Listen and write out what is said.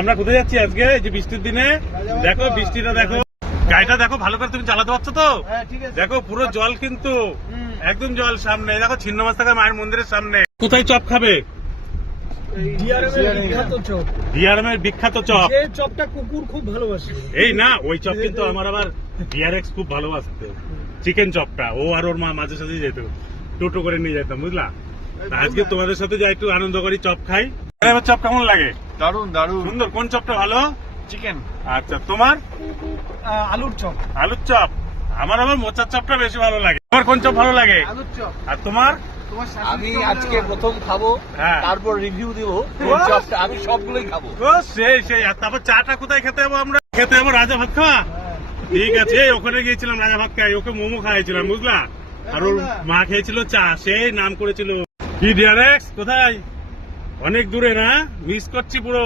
আমরা কোথায় যাচ্ছি আজকে? এই যে বৃষ্টির দিনে দেখো, বৃষ্টিটা দেখো, গাড়িটা দেখো ভালো করে, তুমি চালাতে পারছো তো? দেখো পুরো জল, কিন্তু একদম জল সামনে। দেখো ছিন্নমস্তাকা মায়ের মন্দিরের সামনে। কোথায় চপ খাবে? ডিআরএমের বিখ্যাত চপ। চপটা কুকুর খুব ভালোবাসে। এই না, ওই চপ কিন্তু আমার আবার ডিআরএক্স খুব ভালোবাসতো। চিকেন চপটা ও আর ওর মা মাঝে সাঝে যেত, টোটো করে নিয়ে যেতাম, বুঝলা? আজকে তোমাদের সাথে যাই, একটু আনন্দ করি, চপ খাই। চপ কেমন লাগে? দারুন দারুন, সুন্দর। কোন চপটা ভালো? চিকেন। আচ্ছা, তোমার? আলুর চপ। আলুর চপ। আমার আবার মোচার চপটা বেশি ভালো লাগে। তোমার কোন চপ ভালো লাগে? আলুর চপ। আর তোমার? আমি আজকে প্রথম খাবো, হ্যাঁ। তারপর রিভিউ দিব। চপটা আমি সবগুলোই খাবো। ও সেই সেই। আর তারপর চাটা কোথায় খেতে যাবো আমরা? খেতে যাবো রাজা ভাত খাওয়া। ঠিক আছে, ওখানে গিয়েছিলাম রাজা ভাত খাই, ওকে মোমো খাইছিলাম, বুঝলা? আর ওর মা খেয়েছিল চা, সেই নাম করেছিল। কি ডিআরএক্স কোথায়? অনেক দূরে না? মিস করছি পুরো।